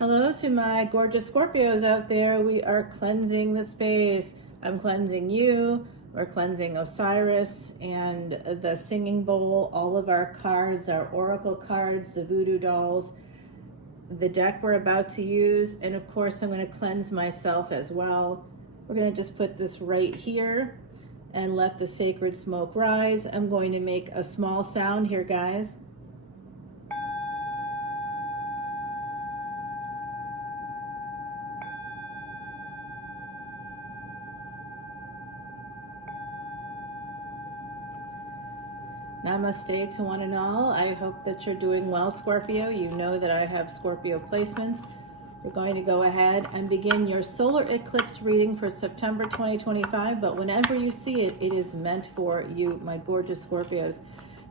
Hello to my gorgeous Scorpios out there. We are cleansing the space. I'm cleansing you. We're cleansing Osiris and the singing bowl, all of our cards, our oracle cards, the voodoo dolls, the deck we're about to use, and of course I'm going to cleanse myself as well. We're going to just put this right here and let the sacred smoke rise. I'm going to make a small sound here, guys. Namaste to one and all. I hope that you're doing well, Scorpio. You know that I have Scorpio placements. We're going to go ahead and begin your solar eclipse reading for September 2025, but whenever you see it, it is meant for you, my gorgeous Scorpios.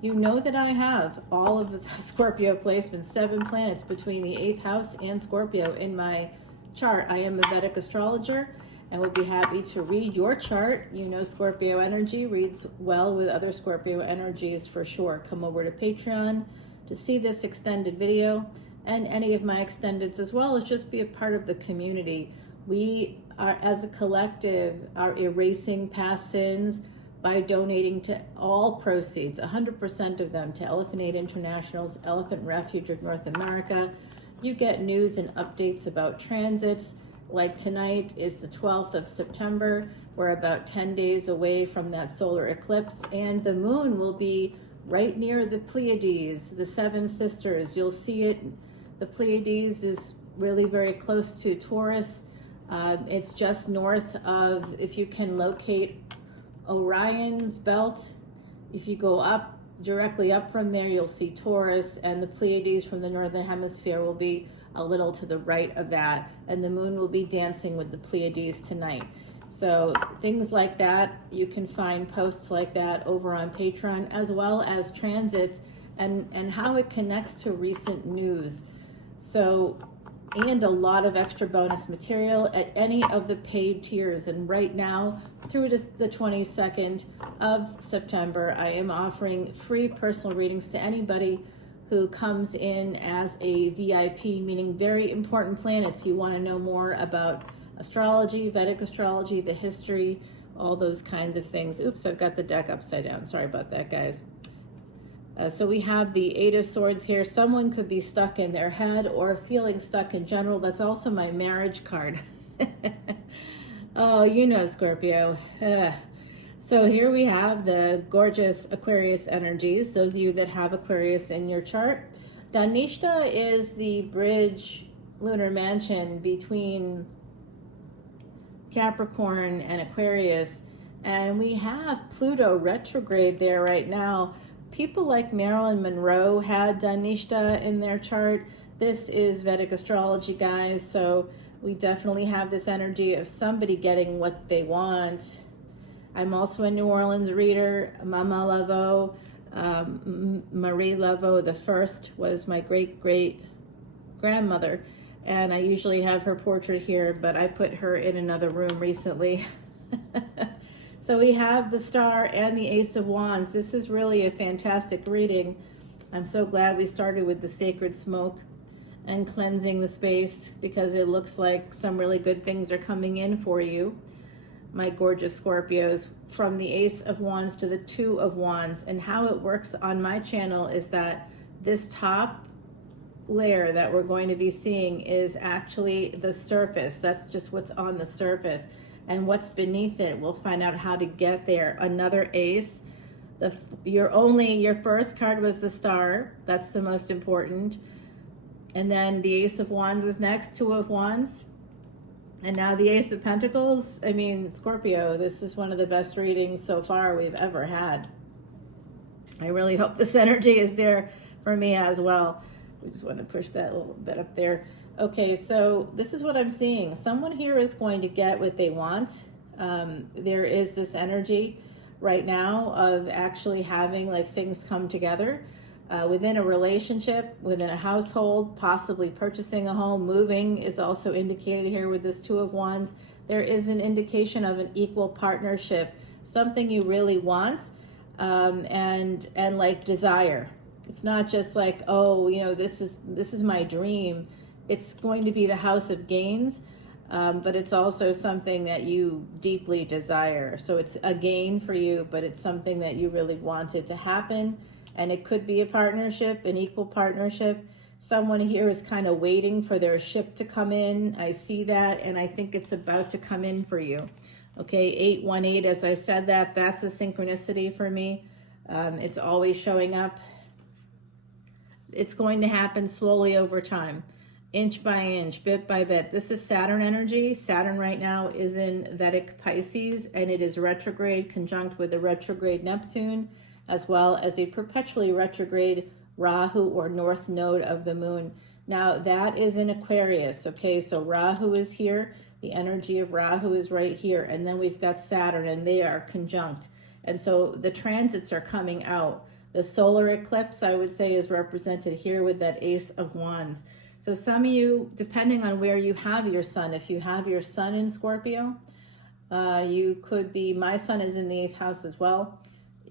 You know that I have all of the Scorpio placements, 7 planets between the 8th house and Scorpio in my chart. I am a Vedic astrologer and would be happy to read your chart. You know Scorpio energy reads well with other Scorpio energies for sure. Come over to Patreon to see this extended video and any of my extendeds, as well as just be a part of the community. We are, as a collective, are erasing past sins by donating to all proceeds, 100% of them, to Elephant Aid International's Elephant Refuge of North America. You get news and updates about transits. Like tonight is the 12th of September. We're about 10 days away from that solar eclipse, and the moon will be right near the Pleiades, the 7 sisters. You'll see it. The Pleiades is really very close to Taurus. It's just north of, if you can locate Orion's belt, if you go up, directly up from there, you'll see Taurus, and the Pleiades from the northern hemisphere will be a little to the right of that, and the moon will be dancing with the Pleiades tonight. So things like that, you can find posts like that over on Patreon, as well as transits and how it connects to recent news. So, and a lot of extra bonus material at any of the paid tiers. And right now, through to the 22nd of September, I am offering free personal readings to anybody who comes in as a VIP, meaning very important planets. You want to know more about astrology, Vedic astrology, the history, all those kinds of things. Oops, I've got the deck upside down. Sorry about that, guys. So we have the 8 of Swords here. Someone could be stuck in their head or feeling stuck in general. That's also my marriage card. Oh, you know, Scorpio. So here we have the gorgeous Aquarius energies, those of you that have Aquarius in your chart. Dhanishta is the bridge lunar mansion between Capricorn and Aquarius, and we have Pluto retrograde there right now. People like Marilyn Monroe had Dhanishta in their chart. This is Vedic astrology, guys, so we definitely have this energy of somebody getting what they want. I'm also a New Orleans reader. Mama Laveau, Marie Laveau the first was my great-great-grandmother, and I usually have her portrait here, but I put her in another room recently. So we have the Star and the Ace of Wands. This is really a fantastic reading. I'm so glad we started with the sacred smoke and cleansing the space, because it looks like some really good things are coming in for you, my gorgeous Scorpios, from the Ace of Wands to the 2 of Wands. And how it works on my channel is that this top layer that we're going to be seeing is actually the surface. That's just what's on the surface. And what's beneath it, we'll find out how to get there. Another ace. Your first card was the Star. That's the most important. And then the Ace of Wands was next, 2 of Wands. And now the Ace of Pentacles. I mean, Scorpio, this is one of the best readings so far we've ever had. I really hope this energy is there for me as well. We just want to push that a little bit up there. Okay, so this is what I'm seeing. Someone here is going to get what they want. There is this energy right now of actually having like things come together within a relationship, within a household, possibly purchasing a home. Moving is also indicated here with this 2 of Wands. There is an indication of an equal partnership, something you really want, and like desire. It's not just like, oh, you know, this is my dream. it's going to be the house of gains, but it's also something that you deeply desire. So it's a gain for you, but it's something that you really wanted to happen. And it could be a partnership, an equal partnership. Someone here is kind of waiting for their ship to come in. I see that, and I think it's about to come in for you. Okay, 818, as I said that's a synchronicity for me. It's always showing up. It's going to happen slowly over time, inch by inch, bit by bit. This is Saturn energy. Saturn right now is in Vedic Pisces, and it is retrograde, conjunct with the retrograde Neptune, as well as a perpetually retrograde Rahu, or north node of the moon. Now that is in Aquarius, okay? So Rahu is here. The energy of Rahu is right here. And then we've got Saturn, and they are conjunct. And so the transits are coming out. The solar eclipse, I would say, is represented here with that Ace of Wands. So some of you, depending on where you have your sun, if you have your sun in Scorpio, you could be, my sun is in the 8th house as well.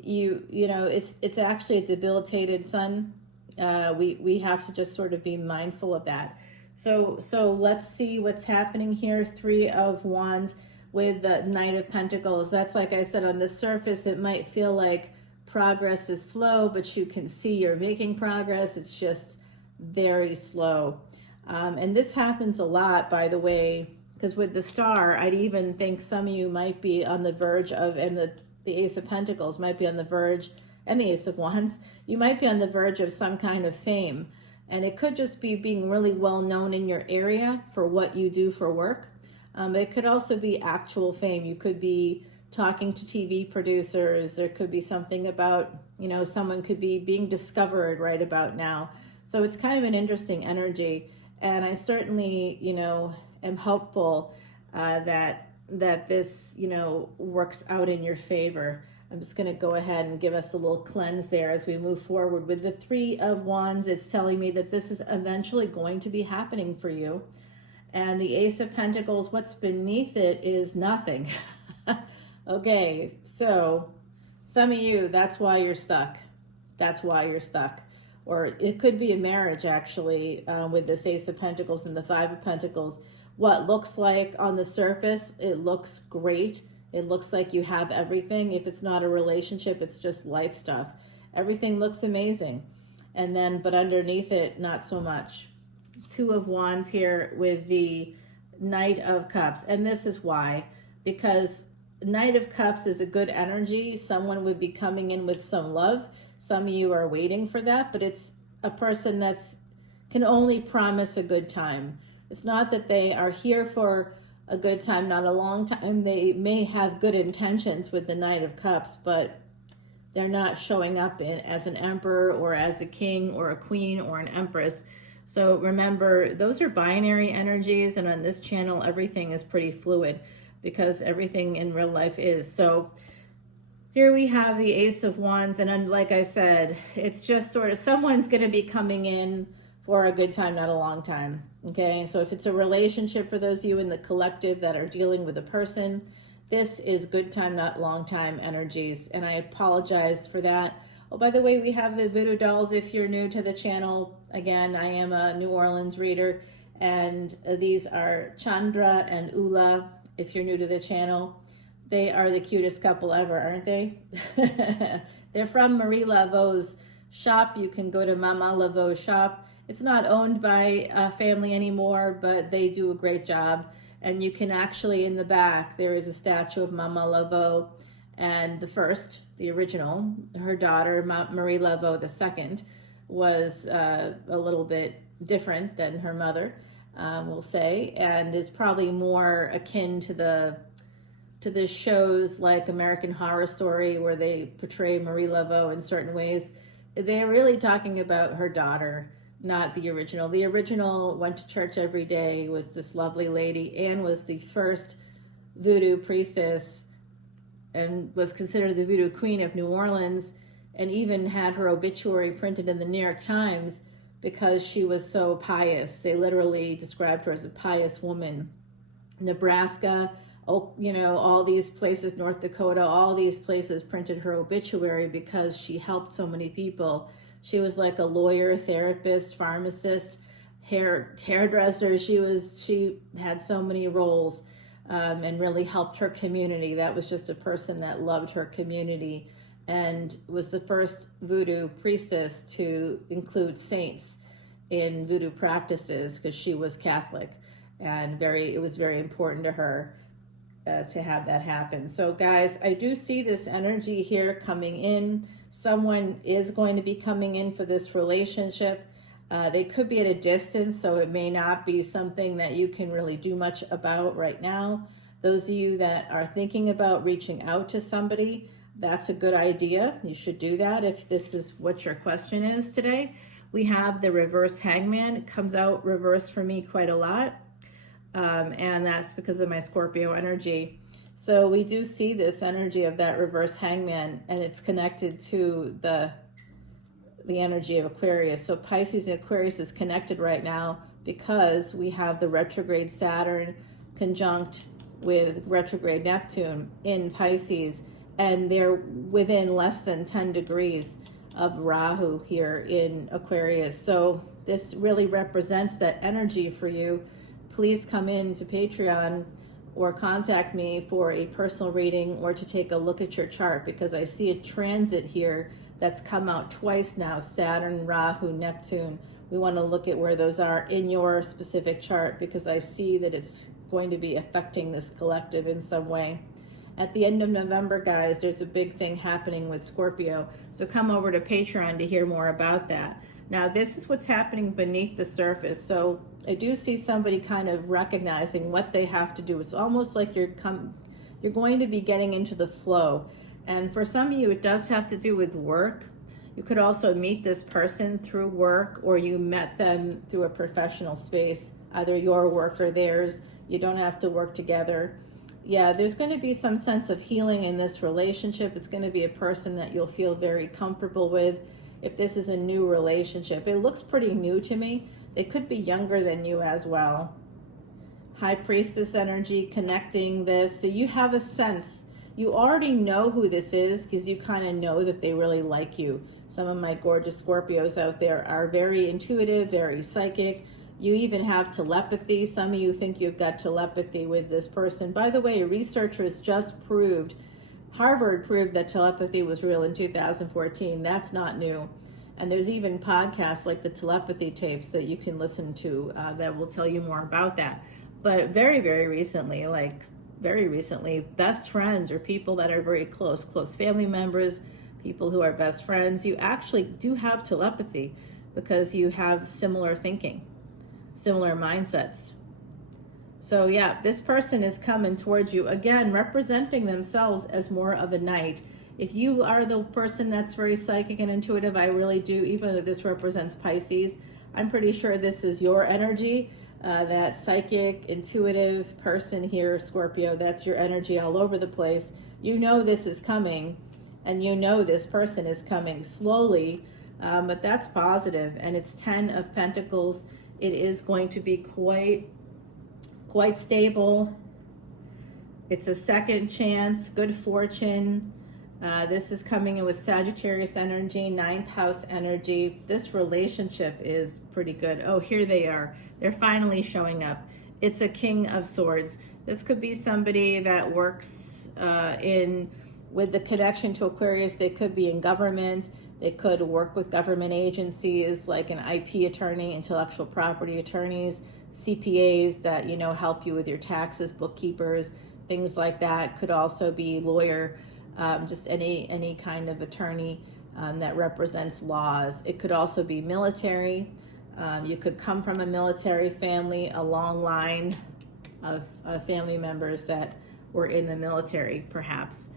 You know, it's actually a debilitated sun. We have to just sort of be mindful of that. So let's see what's happening here. 3 of Wands with the Knight of Pentacles. That's, like I said, on the surface, it might feel like progress is slow, but you can see you're making progress. It's just very slow. And this happens a lot, by the way, because with the star, I'd even think some of you might be on the verge of, and the Ace of Pentacles might be on the verge, and the Ace of Wands, you might be on the verge of some kind of fame. And it could just be being really well known in your area for what you do for work. But it could also be actual fame. You could be talking to TV producers. There could be something about, you know, someone could be being discovered right about now. So it's kind of an interesting energy. And I certainly, you know, am hopeful that this, you know, works out in your favor. I'm just going to go ahead and give us a little cleanse there as we move forward. With the 3 of Wands, it's telling me that this is eventually going to be happening for you. And the Ace of Pentacles, what's beneath it is nothing. Okay, so some of you, that's why you're stuck. That's why you're stuck. Or it could be a marriage, actually, with this Ace of Pentacles and the 5 of Pentacles. What looks like on the surface, it looks great. It looks like you have everything. If it's not a relationship, it's just life stuff. Everything looks amazing. And then, but underneath it, not so much. 2 of Wands here with the Knight of Cups. And this is why. Because Knight of Cups is a good energy. Someone would be coming in with some love. Some of you are waiting for that, but it's a person that's can only promise a good time. It's not that they are here for a good time, not a long time. They may have good intentions with the Knight of Cups, but they're not showing up as an emperor or as a king or a queen or an empress. So remember, those are binary energies, and on this channel, everything is pretty fluid because everything in real life is. So here we have the Ace of Wands, and like I said, it's just sort of someone's going to be coming in for a good time, not a long time. Okay, so if it's a relationship, for those of you in the collective that are dealing with a person, this is good time, not long time energies, and I apologize for that. Oh, by the way, we have the voodoo dolls if you're new to the channel. Again, I am a New Orleans reader, and these are Chandra and Ula if you're new to the channel. They are the cutest couple ever, aren't they? They're from Marie Laveau's shop. You can go to Mama Laveau's shop. It's not owned by a family anymore, but they do a great job. And you can actually, in the back, there is a statue of Mama Laveau, and the original, her daughter, Marie Laveau II, was a little bit different than her mother, we'll say, and is probably more akin to the shows like American Horror Story, where they portray Marie Laveau in certain ways. They're really talking about her daughter, not the original. The original went to church every day, was this lovely lady, and was the first voodoo priestess and was considered the voodoo queen of New Orleans, and even had her obituary printed in the New York Times because she was so pious. They literally described her as a pious woman. Nebraska, you know, all these places, North Dakota, all these places printed her obituary because she helped so many people. She was like a lawyer, therapist, pharmacist, hairdresser. She had so many roles, and really helped her community. That was just a person that loved her community, and was the first voodoo priestess to include saints in voodoo practices, because she was Catholic, and it was very important to her to have that happen. So guys, I do see this energy here coming in. Someone is going to be coming in for this relationship. They could be at a distance, so it may not be something that you can really do much about right now. Those of you that are thinking about reaching out to somebody, that's a good idea. You should do that if this is what your question is today. We have the reverse hangman. It comes out reverse for me quite a lot. And that's because of my Scorpio energy. So we do see this energy of that reverse hangman, and it's connected to the energy of Aquarius. So Pisces and Aquarius is connected right now because we have the retrograde Saturn conjunct with retrograde Neptune in Pisces, and they're within less than 10 degrees of Rahu here in Aquarius. So this really represents that energy for you. Please come in to Patreon or contact me for a personal reading or to take a look at your chart, because I see a transit here that's come out twice now, Saturn, Rahu, Neptune. We want to look at where those are in your specific chart, because I see that it's going to be affecting this collective in some way. At the end of November, guys, there's a big thing happening with Scorpio. So come over to Patreon to hear more about that. Now, this is what's happening beneath the surface. So I do see somebody kind of recognizing what they have to do. It's almost like you're going to be getting into the flow. And for some of you, it does have to do with work. You could also meet this person through work, or you met them through a professional space, either your work or theirs. You don't have to work together. Yeah, there's going to be some sense of healing in this relationship. It's going to be a person that you'll feel very comfortable with. If this is a new relationship, it looks pretty new to me. They could be younger than you as well. High Priestess energy connecting this. So you have a sense. You already know who this is because you kind of know that they really like you. Some of my gorgeous Scorpios out there are very intuitive, very psychic. You even have telepathy. Some of you think you've got telepathy with this person. By the way, researchers just proved, Harvard proved that telepathy was real in 2014. That's not new. And there's even podcasts like the telepathy tapes that you can listen to that will tell you more about that. But very, very recently, best friends or people that are very close family members, people who are best friends, you actually do have telepathy because you have similar thinking, similar mindsets. So yeah, this person is coming towards you, again, representing themselves as more of a knight. If you are the person that's very psychic and intuitive, I really do, even though this represents Pisces, I'm pretty sure this is your energy. That psychic, intuitive person here, Scorpio, that's your energy all over the place. You know this is coming, and you know this person is coming slowly, but that's positive, and it's 10 of Pentacles. It is going to be quite stable. It's a second chance, good fortune. This is coming in with Sagittarius energy, 9th house energy. This relationship is pretty good. Oh, here they are. They're finally showing up. It's a King of Swords. This could be somebody that works with the connection to Aquarius. They could be in government. They could work with government agencies like an IP attorney, intellectual property attorneys, CPAs that, help you with your taxes, bookkeepers, things like that. Could also be lawyer. Just any kind of attorney that represents laws. It could also be military. You could come from a military family, a long line of family members that were in the military, perhaps.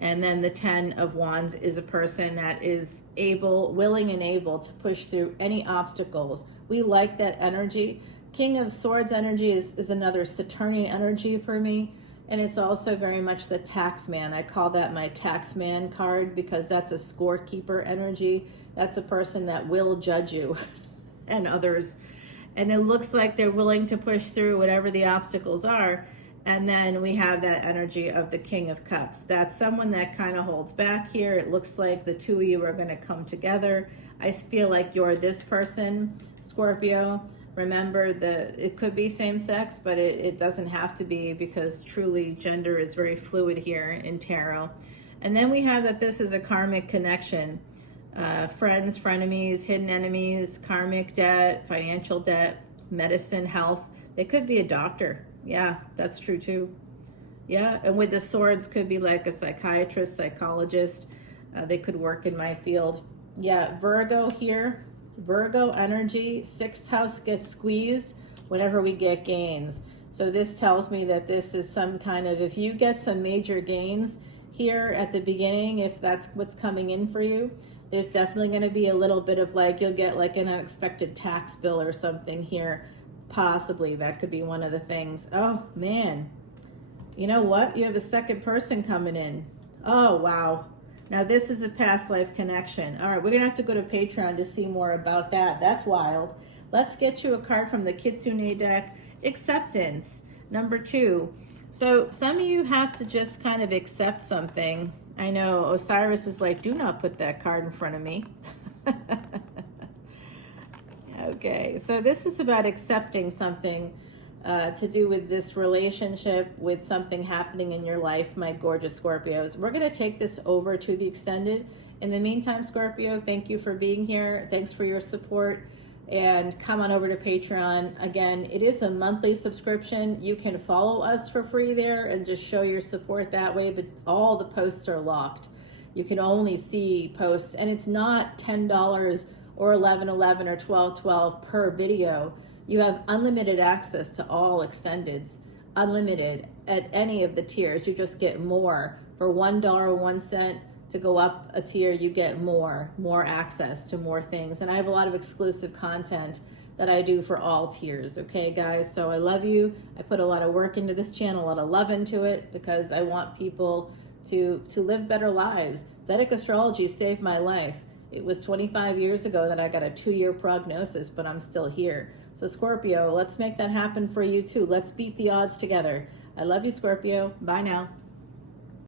And then the 10 of Wands is a person that is willing and able to push through any obstacles. We like that energy. King of Swords energy is another Saturnian energy for me. And it's also very much the taxman. I call that my taxman card because that's a scorekeeper energy. That's a person that will judge you and others. And it looks like they're willing to push through whatever the obstacles are. And then we have that energy of the King of Cups. That's someone that kind of holds back here. It looks like the two of you are going to come together. I feel like you're this person Scorpio. Remember, it could be same sex, but it doesn't have to be, because truly gender is very fluid here in tarot. And then we have that this is a karmic connection. Friends, frenemies, hidden enemies, karmic debt, financial debt, medicine, health. They could be a doctor. Yeah, that's true too. Yeah, and with the swords could be like a psychiatrist, psychologist. They could work in my field. Yeah, Virgo here. Virgo energy, 6th house gets squeezed whenever we get gains. So this tells me that this is some kind of, if you get some major gains here at the beginning, if that's what's coming in for you, there's definitely going to be a little bit of like, you'll get like an unexpected tax bill or something here. Possibly, that could be one of the things. Oh man, you know what? You have a second person coming in. Oh, wow. Now this is a past life connection. All right, we're gonna have to go to Patreon to see more about that. That's wild. Let's get you a card from the Kitsune deck. Acceptance, number 2. So some of you have to just kind of accept something. I know Osiris is like, do not put that card in front of me. Okay, so this is about accepting something to do with this relationship, with something happening in your life, my gorgeous Scorpios. We're going to take this over to the extended. In the meantime, Scorpio, thank you for being here. Thanks for your support. And come on over to Patreon. Again, it is a monthly subscription. You can follow us for free there and just show your support that way, but all the posts are locked. You can only see posts, and it's not $10 or $11.11 or $12.12 per video. You have unlimited access to all extendeds, unlimited at any of the tiers. You just get more. For $1.01 to go up a tier, you get more access to more things. And I have a lot of exclusive content that I do for all tiers. Okay, guys, so I love you. I put a lot of work into this channel, a lot of love into it, because I want people to live better lives. Vedic Astrology saved my life. It was 25 years ago that I got a 2-year prognosis, but I'm still here. So Scorpio, let's make that happen for you too. Let's beat the odds together. I love you, Scorpio. Bye now.